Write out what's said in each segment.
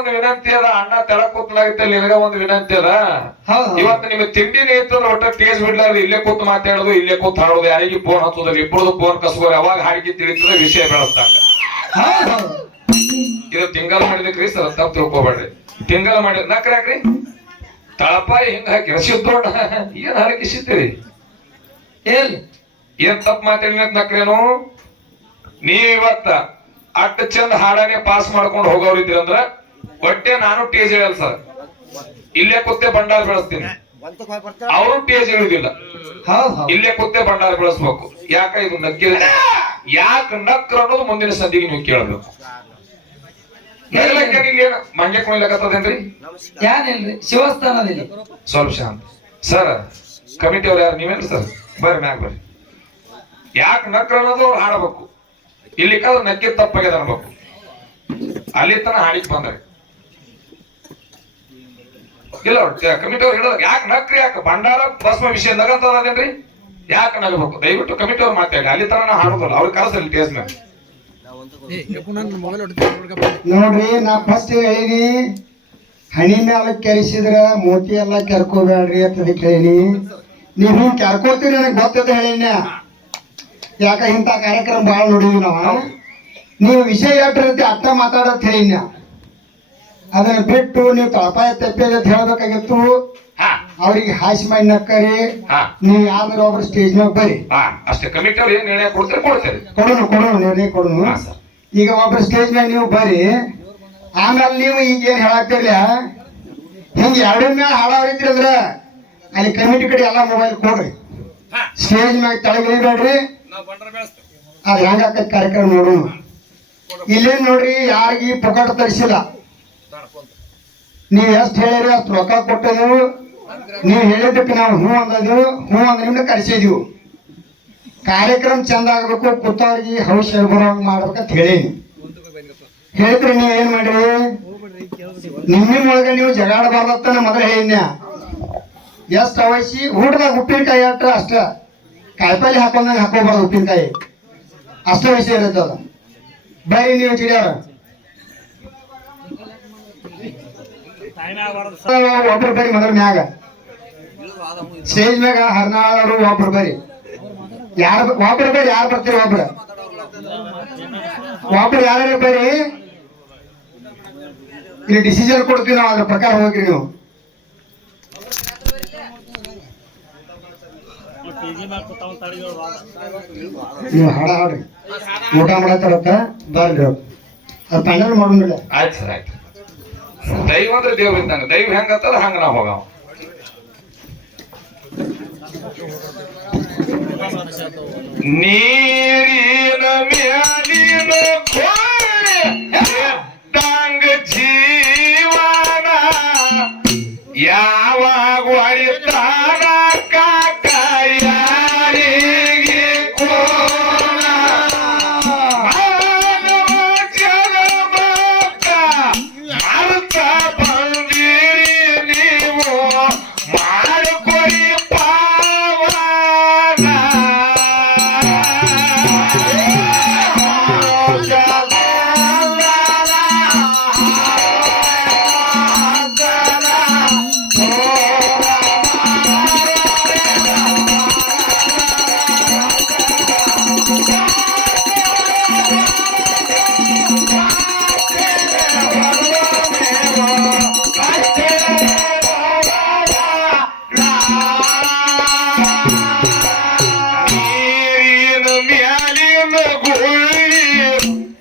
ಒಂದು ವಿನಂತಿ ಅದ ಅಣ್ಣ ತೆಳ ಕೂತ್ಲಾಗಿತ್ತ ನಿನಗ ಒಂದು ವಿನಂತಿ ಅದ. ಇವತ್ತು ನಿಮ್ಗೆ ತಿಂಡಿ ಇತ್ತಂದ್ರೆ ಒಟ್ಟ ಟೇಸ್ ಬಿಡ್ಲಾರ್ದು ಇಲ್ಲೇ ಕೂತ್ ಮಾತಾಡೋದು ಇಲ್ಲೇ ಕೂತ್ ಹಾಡೋದು ಯಾರಿಗೆ ಫೋನ್ ಹಚ್ಚೋದಿಲ್ಲ ಇಬ್ಬರದು ಫೋನ್ ಕಸ್ಕೋರಿ ಅವಾಗ ಹಾಡಿಗೆ ತಿಳಿತದ ವಿಷಯ ಬೆಳೆಸ್ತಾಂಗ ಇದು ತಿಂಗಳ ಮಾಡಿದಕ್ರಿ ಸರ್ ತಪ್ಪು ತಿಳ್ಕೊಬೇಡ್ರಿ. ತಿಂಗಳ ಮಾಡಿದ ನಕ್ರಿ ಯಾಕ್ರಿ ತಳಪಾಯಿ ಹಿಂಗ ಹಾಕಿ ರಸಿದ್ದೋಣ ಏನ್ ಹರಕಿಸಿದ್ದೀರಿ ಏನ್? ಏನ್ ತಪ್ಪು ಮಾತಾಡಿನ ನಕ್ರೇನು? ನೀವ್ ಇವತ್ತ ಅಟ್ಟ ಚಂದ ಹಾಡನೆ ಪಾಸ್ ಮಾಡ್ಕೊಂಡು ಹೋಗೋರು ಒಟ್ಟೆ ನಾನು ಟೇಜ್ ಹೇಳಲ್ಲ ಸರ್ ಇಲ್ಲೇ ಕೂತೆ ಬಂಡಾರ ಬೆಳೆಸ್ತೀನಿ. ಅವರು ಟೇಜ್ ಹೌದು ಇಲ್ಲೇ ಕೂತೆ ಬಂಡಾರ ಬೆಳೆಸ್ಬೇಕು. ಯಾಕ ಇದು ನಕ್ಕ ಯಾಕ ನಕ್ರ ಅನ್ನೋದು ಮುಂದಿನ ಸಂದಿಗೆ ನೀವು ಕೇಳಬೇಕು. ಮಂಡ್ಯ ಕುಣಿಲಕತ್ತದೇನ್ರಿ ಯಾನಿಲ್ರಿ ಶಿವಸ್ಥಾನದಲ್ಲಿ. ಸ್ವಲ್ಪ ಶಾಂತ. ಸರ್ ಕಮಿಟಿ ಅವ್ರು ಯಾರು? ನೀವೇನ್ರಿ ಸರ್ ಬರ್ರಿ ಮ್ಯಾಗ ಬರ್ರಿ. ಯಾಕೆ ನಕ್ರ ಅನ್ನೋದು ಅವ್ರು ಹಾಡಬೇಕು. ಇಲ್ಲಿ ನಕ್ಕಿ ತಪ್ಪಾಗ್ಯದ ಅನ್ಬೇಕು. ಅಲ್ಲಿ ತನ ಹಾಡಿಕ್ ಬಂದ್ರಿ. ಇಲ್ಲ ಕಮಿಟಿ ಅವ್ರು ಹೇಳೋದು ಯಾಕೆ ನಕ್ರಿ ಯಾಕೆ ಭಂಡಾರ ಭಸ್ಮ ವಿಷಯ ನಗಂತದೇನ್ರಿ ಯಾಕೆ ನಗಬೇಕು? ದಯವಿಟ್ಟು ಕಮಿಟಿ ಅವ್ರು ಮಾತಾಡಿ ಅಲ್ಲಿ ತರ ನಾ ಹಾಡೋದಲ್ಲ ಅವ್ರಿಗೆ ಕಳಿಸಲಿ ಟೇಸ್ಟ್ ಮೇಲೆ ನೋಡ್ರಿ ನಾ ಫಸ್ಟ್ ಹೇಳಿನಿ ಹಣಿ ಮ್ಯಾಲ ಕೆರಿಸಿದ್ರ ಮೋತಿ ಎಲ್ಲ ಕೆರ್ಕೋಬೇಡ್ರಿ ಅಂತ ಅದಕ್ಕೆ ಹೇಳಿನಿ. ನೀವು ಹಿಂಗ್ ಕೆರ್ಕೋತೀರಿ ನನಗೆ ಗೊತ್ತದ ಹೇಳಿನ ಯಾಕ ಇಂಥ ಕಾರ್ಯಕ್ರಮ ಭಾಳ ನೋಡಿದ್ವಿ ನಾವು? ನೀವು ವಿಷಯ ಯಾಟ್ರತಿ ಅರ್ಥ ಮಾತಾಡತ್ ಹೇಳಿನ ಅದನ್ನ ಬಿಟ್ಟು ನೀವು ತಳಪಾಯ ತಪ್ಪಿದೆ ಅಂತ ಹೇಳ್ಬೇಕಾಗಿತ್ತು. ಅವರಿಗೆ ಹಾಸಿ ಮಾಡಿ ನಕ್ಕರಿ. ನೀವು ಯಾವ್ದಾರು ಒಬ್ರು ಸ್ಟೇಜ್ ಮ್ಯಾಗ ಬರ್ರಿ. ಅಷ್ಟೇ. ಕಮಿಟಿ ಅವ್ರು ಏನ್ ನಿರ್ಣಯ ಕೊಡ್ತಾರೆ ಕೊಡೋಣ ಕೊಡೋಣ ನಿರ್ಣಯ ಕೊಡೋಣ ಈಗ ಒಬ್ರು ಸ್ಟೇಜ್ ಮೇಲೆ ನೀವು ಬರ್ರಿ. ಆಮೇಲೆ ನೀವು ಈಗ ಏನ್ ಹೇಳಾಕ್ತಿರ್ಲ ಹಿಂಗ ಎರಡು ಮೇಲೆ ಹಾಡಾವ್ರಿದ್ರಿ ಅಂದ್ರ ಅಲ್ಲಿ ಕಮಿಟಿ ಕಡೆ ಎಲ್ಲ ಮೊಬೈಲ್ ಕೊಡ್ರಿ. ಸ್ಟೇಜ್ ಮ್ಯಾಗ ತೆಳಗಿಳಿಬೇಡ್ರಿ ಅದ್ ಹೆಂಗ ಕಾರ್ಯಕ್ರಮ ನೋಡೋಣ ಇಲ್ಲೇನ್ ನೋಡ್ರಿ ಯಾರಿಗಿ ಪಕಟ ತರಿಸಿಲ್ಲ. ನೀವ್ ಎಷ್ಟು ಹೇಳಿರಿ, ಅಷ್ಟು ರೊಕ್ಕ ಕೊಟ್ಟದೆವು. ನೀವು ಹೇಳಿದ್ದಕ್ಕೆ ನಾವು ಹ್ಞೂ ಅಂದದೆವು. ಹ್ಞೂ ಅಂದ್ರೆ ನಿಮ್ನ ಕರೆಸಿದೀವು. ಕಾರ್ಯಕ್ರಮ ಚಂದ ಆಗ್ಬೇಕು, ಕೂತವ್ರಿಗೆ ಹೌಸ್ ಬರೋಂಗ್ ಮಾಡ್ಬೇಕಂತ ಹೇಳಿ ಹೇಳಿದ್ರಿ ನೀವು ಏನ್ ಮಾಡ್ರಿ? ನಿಮ್ಮ ಒಳಗೆ ನೀವು ಜಗಾಡಬಾರ್ದತ್ತ ನಮ್ಮ ಮೊದಲು ಹೇಳಿನ. ಎಷ್ಟ್ ಅವಶ್ಯ, ಊಟದಾಗ ಉಪ್ಪಿನಕಾಯಿ ಅಟ್ಟ ಅಷ್ಟ. ಕಾಯಿಪಲ್ಲೆ ಹಾಕೊಂಡಂಗ ಹಾಕೋಬಾರ್ದು ಉಪ್ಪಿನಕಾಯಿ. ಅಷ್ಟ ವಿಷಯ ಇರುತ್ತೆ ಅದು. ಬರ್ರಿ ನೀವು ಚಿಡಿಯಾರ ಒಬ್ರು ಬರಿ ಮೊದಲ ಮ್ಯಾಗ. ಸ್ಟೇಜ್ ಮ್ಯಾಗ ಹರ್ನಾಳರು ಒಬ್ರು ಬರಿ. ಯಾರು ಒಬ್ರು ಬರಿ ಯಾರು ಬರ್ತೀರಿ ಒಬ್ರು? ಒಬ್ರು ಯಾರು ಬರಿ ಇಲ್ಲಿ ಡಿಸಿಷನ್ ಕೊಡ್ತೀವಿ ನಾವು ಅದ್ರ ಪ್ರಕಾರ ಹೋಗ್ರಿ ನೀವು. ನೀವು ಹಾಡ ಹಾಡ್ರಿ ಊಟ ಮಾಡತ್ತಾರತ್ತ? ಬರ್ರಿ ಅವ್ರು. ಅದು ಪ್ಯಾನಲ್ ಮಾಡೋಣ ಆಯ್ತು ಸರ್ ಆಯ್ತು. ದೈವ ಅಂದ್ರೆ ದೇವ್ರ ಇದ್ದಂಗ. ದೈವ ಹೆಂಗತ್ತದ ಹಂಗ ನಾವು ಹೋಗಾವ. ನೀರಿನ ಮ್ಯಾಲಿನ ತಂಗ ಜೀವನ ಯಾವಾಗ ಹೊಡಿತಾನ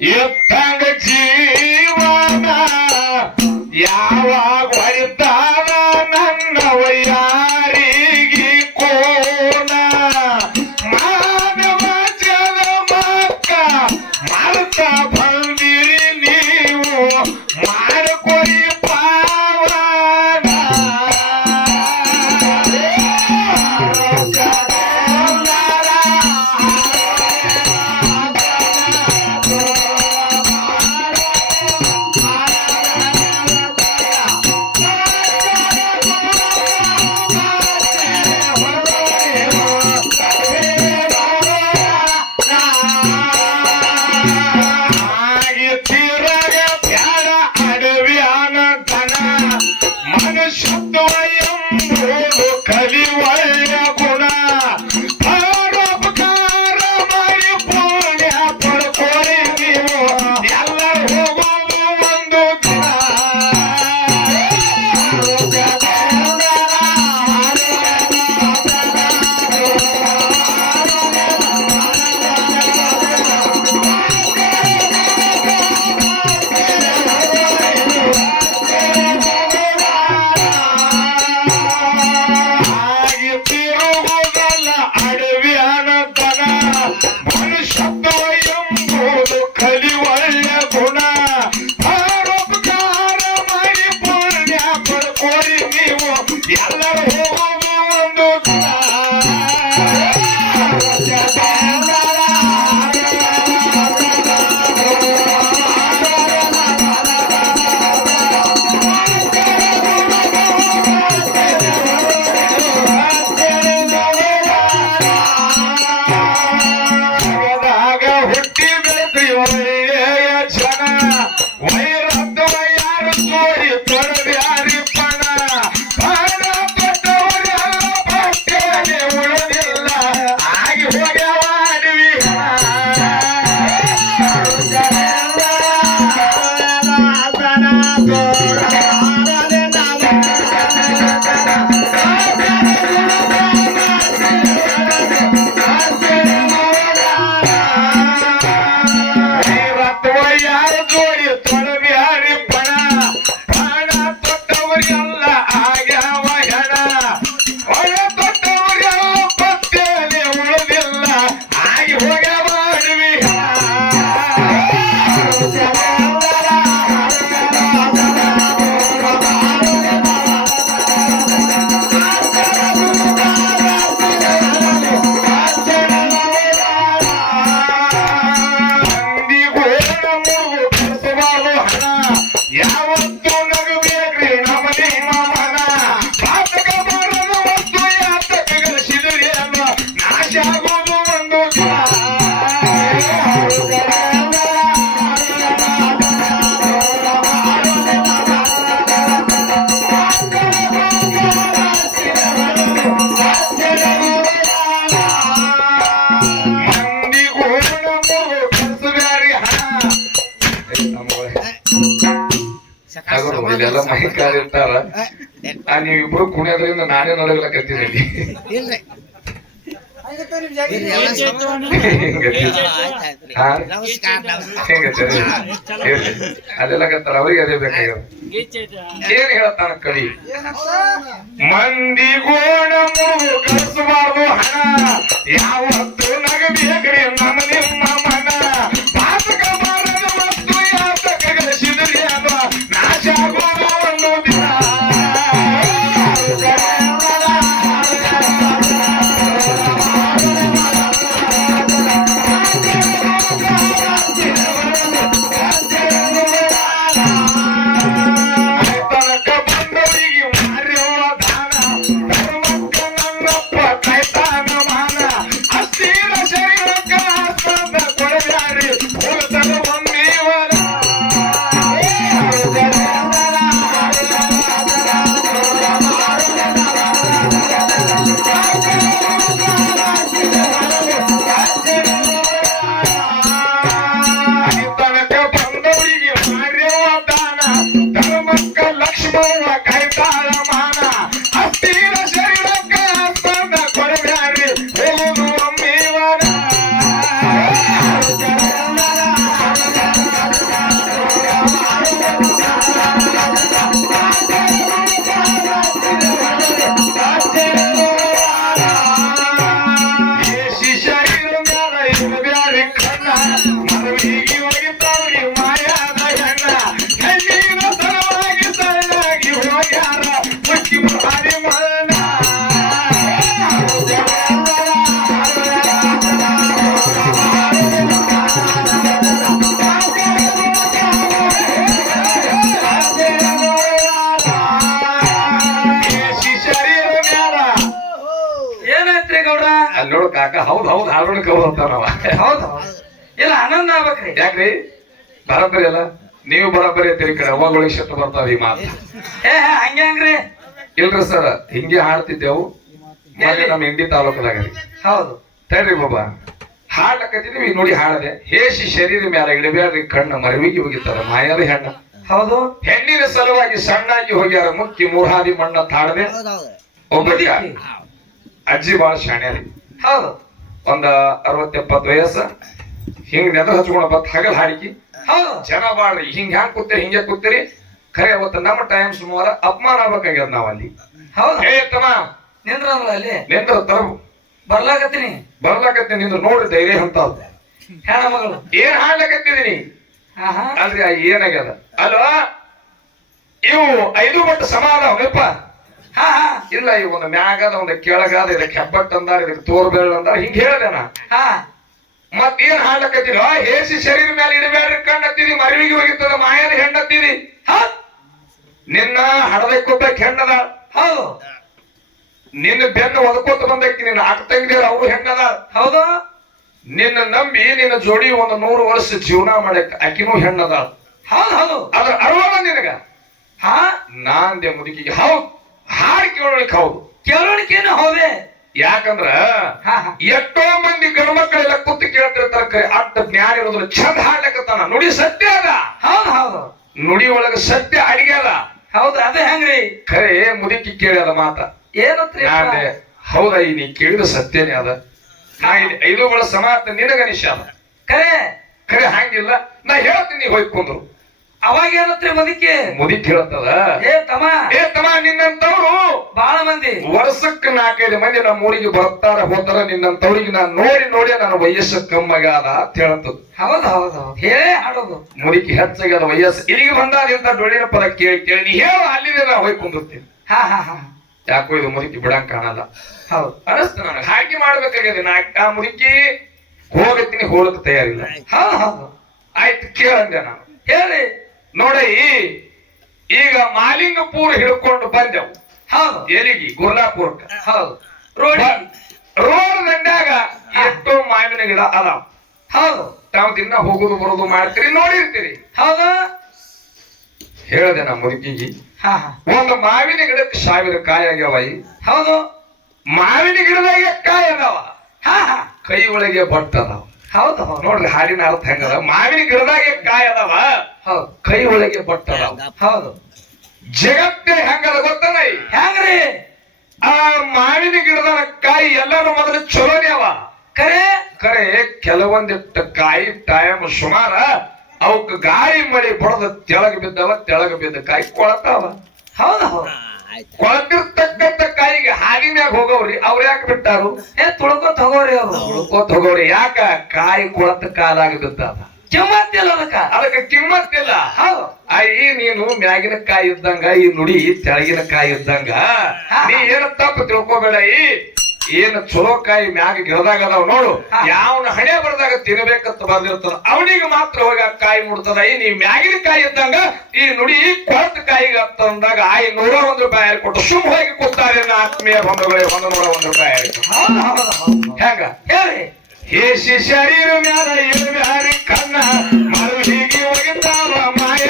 E ಸಾಯಂಕಾಲ ಇರ್ತಾರ ನೀವಿಬ್ರು ಕುಣಿಯೋದ್ರಿಂದ ನಾನೇ ನಡಗಲಕತ್ತೀನಿ ಇಲ್ರಿ. ಅದೆಲ್ಲ ಕತ್ತಾರ ಅವ್ರಿಗೆ ಅದೇ ಬೇಕಾಗ್ಯದ ಏನ್ ಹೇಳ್ತಾರ ಕಡಿ? ಮಂದಿಗೋಣ ಕಳಿಸಬಾರ್ದು ಹಣ. ಯಾವತ್ತು ನಗಬೇಕ್ರಿ ನಮ್ಮ ನಿಮ್ಮ ಮನ. ಪಾತಕ ಬಾರದ ವಸ್ತು ಯಾತಕ ನಾಶ ಆಗೋ ಅಲ್ಲೋಳ ಕಾಕ ಹೌದ್ ಹೌದ್ ಹಾಡೋಣ ಕೌ ಅಂತಾನವ ಹೌದು. ಇಲ್ಲ ಆನಂದ ಆಗ್ಬೇಕ್ರಿ. ಯಾಕ್ರಿ? ಬರಬ್ಬರಿ ಅಲ್ಲ. ನೀವು ಬರಬ್ಬರಿ ಅಂತೀರಿ ಅವಾಗೊಳಗೆ ಶಬ್ದ ಬರ್ತಾವ ಈ ಮಾತು. ಏ ಹಂಗೆ ಹಂಗ್ರಿ. ಇಲ್ರಿ ಸರ್ ಹಿಂಗೆ ಹಾಡ್ತಿದ್ದೆವು. ಮೊನ್ನೆ ನಮ್ಮ ಇಂಡಿ ರೀ ಹೌದು. ತಡ್ರಿ ಬಾಬಾ. ಹಾಡ್ಲಕತ್ತಿದ್ವಿ ನೋಡಿ ಹಾಡದೆ. ಹೇಸಿ ಶರೀರ ಮೇಲೆ ಇಡಬೇಡ್ರಿ ಕಣ್ಣು ಮರವಿಗೆ ಹೋಗಿತ್ತಾರ ಮಾಯಾದ ಹೆಣ್ಣ. ಹೌದು. ಹೆಣ್ಣಿನ ಸಲುವಾಗಿ ಸಣ್ಣಾಗಿ ಹೋಗ್ಯಾರ ಮುಕ್ಕಿ ಮೂರ್ಹಾದಿ ಮಣ್ಣ ತಾಡದೆ ಒಬ್ಬ ಅಜ್ಜಿ ಬಾಳ ಶಾಣ್ಯಾರಿ. ಹೌದು. ಒಂದ ಅರವತ್ ಎಪ್ಪತ್ ವಯಸ್ಸ ಹಿಂಗ್ ನೆದ ಹಚ್ಕೊಂಡ ಬತ್ ಹಗಲ್ ಹಾಡಿಕಿ ಹೌದು. ಜನ ಬಾಳ್ರಿ ಹಿಂಗ್ ಹ್ಯಾಂಗ್ ಕೂತೀರಿ ಹಿಂಗೆ ಕೂತೀರಿ ಖರೆ ಅವತ್ತ ನಮ್ಮ ಟೈಮ್ ಸುಮಾರ ಅಪಮಾನ ಆಗ್ಬೇಕಾಗ್ಯದ ನಾವಲ್ಲಿ. ಅಲ್ಲಿ ಹೌದು. ಏ ತಮ್ಮ ನಿಂದ್ರಲ್ಲ ಅಲ್ಲಿ ನಿಂದ್ರ ತರಬು ಬರ್ಲಾಕತ್ತೀನಿ. ಬರ್ಲಾಕತ್ತೆ ನಿಂದ್ರ ನೋಡ್ರಿ ಧೈರ್ಯ ಅಂತ ಹೆಣ ಮಗಳು. ಏನ್ ಹಾಡ್ಲಾಕತ್ತಿದೀನಿ? ಅಲ್ರಿ ಏನಾಗ್ಯದ? ಅಲ್ವಾ ಇವು ಐದು ಬಟ್ ಸಮಾನ ಹಾ ಇಲ್ಲ ಈ ಒಂದು ಮ್ಯಾಗದ ಒಂದು ಕೆಳಗಾದ ಇದಕ್ಕೆ ಹೆಬ್ಬಟ್ ಅಂದಾರ ಇದಕ್ಕೆ ತೋರ್ಬೇಡ ಅಂದಾರ ಹಿಂಗ್ ಹೇಳ್ದೆ ನಾ. ಹಾ. ಮತ್ ಏನ್ ಹಾಡ್ಲಕತ್ತೀರ ಹೇಸಿ ಶರೀರ ಮೇಲೆ ಇಡಬೇಡ್ರಿ ಕಣ್ಣತ್ತೀರಿ ಮರಿವಿಗೆ ಹೋಗಿರ್ತದ ಮಾಯದ ಹೆಣ್ಣತ್ತೀರಿ. ಹಾ. ನಿನ್ನ ಹಡದಕ್ಕೊಬ್ಬಕ್ ಹೆಣ್ಣದ. ಹೌದು. ನಿನ್ನ ಬೆನ್ನು ಒದಕೋತ ಬಂದಕ್ಕೆ ನಿನ್ನ ಅಕ್ಕ ತಂಗಿದೇವ್ರ ಅವರು ಹೆಣ್ಣದ. ಹೌದು. ನಿನ್ನ ನಂಬಿ ನಿನ್ನ ಜೋಡಿ ಒಂದು ನೂರು ವರ್ಷ ಜೀವನ ಮಾಡಕ್ ಆಕಿನೂ ಹೆಣ್ಣದ. ಹೌದು ಹೌದು. ಅದ್ರ ಅರ್ವದ ನಿನಗ? ಹಾ. ನಾಂದೆ ಮುದುಕಿಗೆ ಹೌದ್. ಹಾಡ್ ಕೇಳೋಳಿಕ್ ಹೌದು. ಕೇಳೋಣಿಕೇನು ಹೌದೇ? ಯಾಕಂದ್ರ ಎಷ್ಟೋ ಮಂದಿ ಗಂಡು ಮಕ್ಕಳೆಲ್ಲ ಕೂತು ಕೇಳ್ತಿರ್ತಾರ ಕರೆ ಅಟ್ಟ ಜ್ಞಾನ ಇರೋದ್ರ ಛಂದ ಹಾಡ್ಲಕತ್ತಾನ. ನುಡಿ ಸತ್ಯ ಅದ? ಹೌದು ಹೌದು. ನುಡಿ ಒಳಗ ಸತ್ಯ ಅಡಿಗೆ ಅದ? ಹೌದು ಅದೇ ಹೆಂಗ್ರಿ? ಖರೆ ಮುದುಕಿ ಕೇಳ್ಯದ ಮಾತ. ಏನತ್ರಿ ಹೌದ ಈ ನೀ ಕೇಳಿದ ಸತ್ಯನೇ ಅದ? ನಾ ಇಲ್ಲಿ ಐದು ಬಳ ಸಮಾತ ನಿನಗ ಅದ ಖರೆ ಖರೆ ಹಂಗಿಲ್ಲ. ನಾ ಹೇಳ್ತೀನಿ ಹೋಯ್ಕೊಂಡ್ರು ಅವಾಗ ಏನತ್ರಿ ಮುದುಕಿ? ಹೇಳತ್ತದ? ಏ ತಮ ಏ ತಮ ನಿನ್ನಂತವ್ರು ಬಹಳ ಮಂದಿ. ವರ್ಷಕ್ಕೆ ನಾಲ್ಕೈದು ಮಂದಿ ನಮ್ಮ ಊರಿಗೆ ಬರ್ತಾರ ಹೋತಾರ ನಿನ್ನಂತವ್ರಿಗೆ ನಾನು ನೋಡಿ ನೋಡಿ ನನ್ನ ವಯಸ್ಸು ಕಮ್ಮಗಾದ ಅಂತ ಹೇಳ್ತದ ಹೌದು ಹೌದು ಹೇಳೇ ಹಾಡೋದು. ಮುದಿಕೆ ಹೆಚ್ಚಾಗ್ಯದ ವಯಸ್ಸು. ಇಲ್ಲಿಗೆ ಬಂದಾಗ ಇಂತ ಡೊಳ್ಳಿನ ಪದ ಕೇಳಿ ಕೇಳಿ ನೀ ಹೇಳ ಅಲ್ಲಿ ನಾ ಹೋಗಿ ಕುಂದಿರ್ತೀನಿ. ಹಾ ಹಾ ಹಾ. ಯಾಕೋ ಇದು ಮುದುಕಿ ಬಿಡಂಗ್ ಕಾಣಲ್ಲ. ಹೌದು. ಅನಸ್ತು ನನಗೆ ಹಾಗೆ ಮಾಡ್ಬೇಕಾಗಿದೆ. ನಾ ಆ ಮುದುಕಿ ಹೋಗತ್ತೀನಿ ಹೋಗಕ್ ತಯಾರಿಲ್ಲ. ಹಾ ಹೌದು. ಆಯ್ತು ಕೇಳಂದೆ ನಾನು. ಹೇಳಿ. ನೋಡಿ ಈಗ ಮಾಲಿಂಗಪುರ ಹಿಡ್ಕೊಂಡು ಬಂದೆವು. ಹೌದು. ಎಲಿಗಿ ಗುರ್ಲಾಪುರಕ್ಕೆ ಹೌದು. ರೋಡ್ ರೋಡ್ ದಂಡಾಗ ಎಷ್ಟೋ ಮಾವಿನ ಗಿಡ ಅದಾವ. ಹೌದು. ತಾವು ದಿನ ಹೋಗುದು ಬರೋದು ಮಾಡ್ತೀರಿ ನೋಡಿರ್ತೀರಿ. ಹೌದ. ಹೇಳ್ದೆ ನಮ್ಮ ಮುದುಕಿಗೆ. ಹಾ ಒಂದು ಮಾವಿನ ಗಿಡಕ್ಕೆ ಸಾವಿರ ಕಾಯಿ ಆಗ್ಯಾವ. ಹೌದು. ಮಾವಿನ ಗಿಡದಾಗ ಕಾಯಿ ಅದಾವ. ಕೈ ಒಳಗೆ ಬಟ್ಟ ಅದಾವ. ಹೌದು ಹೌದು. ನೋಡ್ರಿ ಹಾಡಿನ ಅರ್ಥ ಹೆಂಗದ? ಮಾವಿನ ಗಿಡದಾಗೆ ಕಾಯಿ ಅದಾವ. ಹೌದು. ಕೈ ಒಳಗೆ ಬಟ್ಟ ಹೌದು. ಜಗತ್ತೇ ಹೆಂಗದ ಗೊತ್ತದ? ಹೆಂಗ್ರಿ? ಆ ಮಾವಿನ ಗಿಡದ ಕಾಯಿ ಎಲ್ಲಾನು ಮೊದಲು ಚಲೋನೇ ಅವ. ಕರೆ? ಕರೆ ಕೆಲವೊಂದಿಟ್ಟು ಕಾಯಿ ಟೈಮ್ ಸುಮಾರ ಅವಕ್ ಗಾಳಿ ಮಳಿ ಬಡದ ತೆಳಗ ಬಿದ್ದವ ತೆಳಗ ಬಿದ್ದ ಕಾಯಿ ಕೊಳತಾವ. ಹೌದ ಹೌದು. ಕೊಳತಿರ್ತಕ್ಕಂಥ ಕಾಯಿಗೆ ಮ್ಯಾಗ ಹೋಗೋರಿ ಅವ್ರ ಯಾಕೆ ಬಿಟ್ಟಾರು? ಏ ತುಳ್ಕೊತ ಹೋಗೋರಿ ಅವ್ರು. ಉಳ್ಕೋತ ಹೋಗೋರಿ. ಯಾಕ? ಕಾಯಿ ಕೊಳತ ಕಾಲಾಗ ಬಿದ್ದದ ಕಿಮ್ಮತ್ತಿಲ್ಲ ಅದಕ್ಕ. ಅದಕ್ಕೆ ಕಿಮ್ಮತ್ತಿಲ್ಲ ಅಯ್ಯ ನೀನು ಮ್ಯಾಗಿನ ಕಾಯಿ ಇದ್ದಂಗ ಈ ನುಡಿ ತೆಳಗಿನ ಕಾಯಿ ಇದ್ದಂಗ ನೀ ಏನ ತಪ್ಪು ತಿಳ್ಕೊಬೇಡ ಈ ಏನ್ ಚಲೋ ಕಾಯಿ ಮ್ಯಾಗ ಗಿಡದಾಗ ಅದಾವ ನೋಡು ಯಾವನ ಹಣೆ ಬರದಾಗ ತಿನ್ಬೇಕಂತ ಬಂದಿರ್ತದ ಅವನಿಗೆ ಮಾತ್ರ ಹೋಗಿ ಆ ಕಾಯಿ ಮುಡ್ತದ ಈ ನೀ ಮ್ಯಾಗಿನ ಕಾಯಿ ಇದ್ದಂಗ ಈ ನುಡಿ ಕೊಳತ ಕಾಯಿಗೆ ಅಂತಂದಾಗ ಆಯ್ ನೂರ ಒಂದ್ ರೂಪಾಯಿ ಕೊಟ್ಟು ಸುಮ್ ಹೋಗಿ ಕೂತಾರೆ ಆತ್ಮೀಯ ಬಂಧುಗಳೇ ಒಂದ್ ನೂರ ಒಂದ್ ರೂಪಾಯಿ ಆಯ್ತು ಹೆಂಗ? ಹೇಳಿ. ಹೇಸಿ ಶರೀರ ಮ್ಯಾಲ ಇರುವ್ಯಾರಿ ಕಣ್ಣ ಮರು ಹೀಗೆ ಹೋಗಿದ್ದಾವ ಮಾಯ